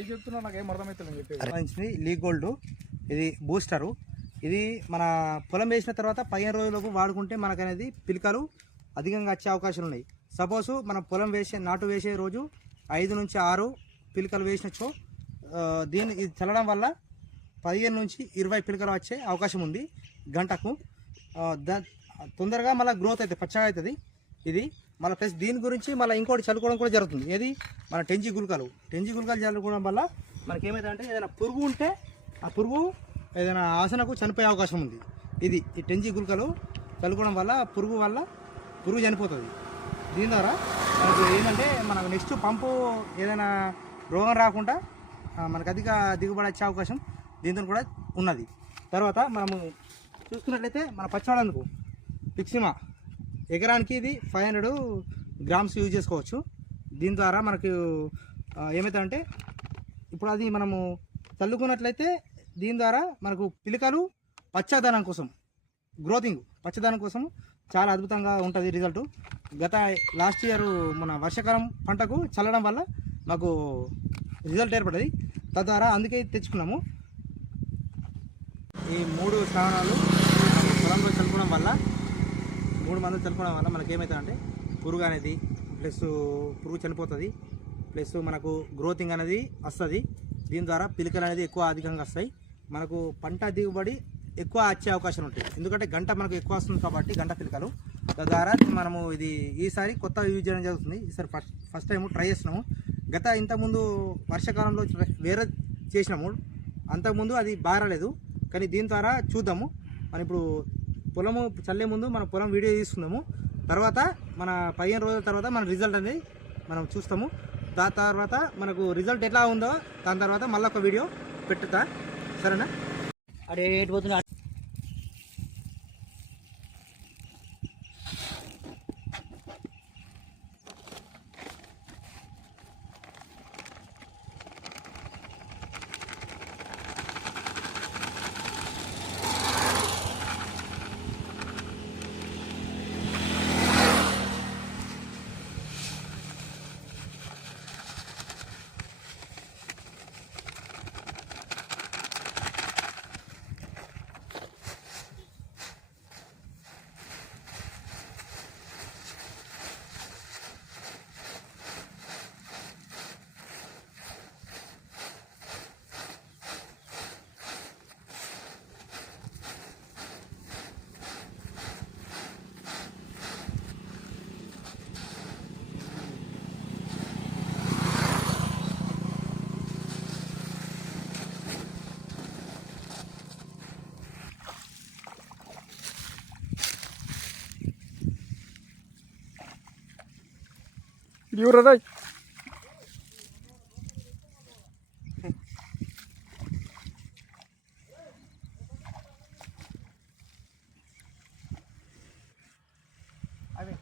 ఏం చెప్తున్నా నాకేం అర్థమవుతుంది. లీగ్ గోల్డ్ ఇది బూస్టరు. ఇది మన పొలం వేసిన తర్వాత 15 రోజులకు వాడుకుంటే మనకు అనేది పిలకలు అధికంగా వచ్చే అవకాశాలు ఉన్నాయి. సపోజ్ మనం పొలం నాటు వేసే రోజు 5 నుంచి 6 పిలకలు వేసినచ్చో దీన్ని ఇది చల్లడం వల్ల 15 నుంచి 20 పిలకలు వచ్చే అవకాశం ఉంది గంటకు. తొందరగా మళ్ళీ గ్రోత్ అవుతుంది, పచ్చగా అవుతుంది ఇది. మళ్ళీ ప్లస్ దీని గురించి మళ్ళీ ఇంకోటి చల్లుకోవడం కూడా జరుగుతుంది. ఏది మన టెంజీ గుళికలు చల్లుకోవడం వల్ల మనకేమైందంటే ఏదైనా పురుగు ఉంటే ఆ పురుగు ఏదైనా ఆసనకు చనిపోయే అవకాశం ఉంది. ఇది ఈ టెంజీ గుళికలు చల్లుకోవడం వల్ల పురుగు చనిపోతుంది. దీని ద్వారా మనకు ఏంటంటే మనకు నెక్స్ట్ పంపు ఏదైనా రోగం రాకుండా మనకు అధిక దిగుబడి వచ్చే అవకాశం దీంతో కూడా ఉన్నది. తర్వాత మనము చూసుకున్నట్లయితే మన పచ్చవాడేందుకు పిక్సిమా ఎకరానికి ఇది 500 గ్రామ్స్ యూజ్ చేసుకోవచ్చు. దీని ద్వారా మనకు ఏమవుతుందంటే ఇప్పుడు అది మనము చల్లుకున్నట్లయితే దీని ద్వారా మనకు పిలకలు పచ్చదనం కోసం పచ్చదనం కోసం చాలా అద్భుతంగా ఉంటుంది రిజల్ట్. లాస్ట్ ఇయర్ మన వర్షాకాలం పంటకు చల్లడం వల్ల మాకు రిజల్ట్ ఏర్పడింది. తద్వారా అందుకే తెచ్చుకున్నాము. ఈ 3 స్థానాలు పొలంలో చల్లుకోవడం వల్ల 3 మందులు చల్లుకోవడం వల్ల మనకేమవుతుందంటే పురుగు అనేది ప్లస్ పురుగు చనిపోతుంది, ప్లస్ మనకు గ్రోతింగ్ అనేది వస్తుంది. దీని ద్వారా పిలకలు అనేది అధికంగా వస్తాయి. మనకు పంట దిగుబడి ఎక్కువ వచ్చే అవకాశం ఉంటుంది. ఎందుకంటే గంట మనకు ఎక్కువ వస్తుంది కాబట్టి గంట పిలకలు. తద్వారా మనము ఇది ఈసారి కొత్త యూజ్ చేయడం జరుగుతుంది. ఈసారి ఫస్ట్ టైం ట్రై చేస్తున్నాము. ఇంతకుముందు వర్షాకాలంలో వేరే చేసినాము, అంతకుముందు అది బారలేదు. కానీ దీని ద్వారా చూద్దాము. మనం ఇప్పుడు పొలము చల్లే ముందు మన పొలం వీడియో తీసుకుందాము. తర్వాత మన 15 రోజుల తర్వాత మన రిజల్ట్ అనేది మనం చూస్తాము. దాని తర్వాత మనకు రిజల్ట్ ఎట్లా ఉందో దాని తర్వాత మళ్ళీ ఒక వీడియో పెట్టుతా, సరేనా? అడే పోతున్నా Diurai. అవి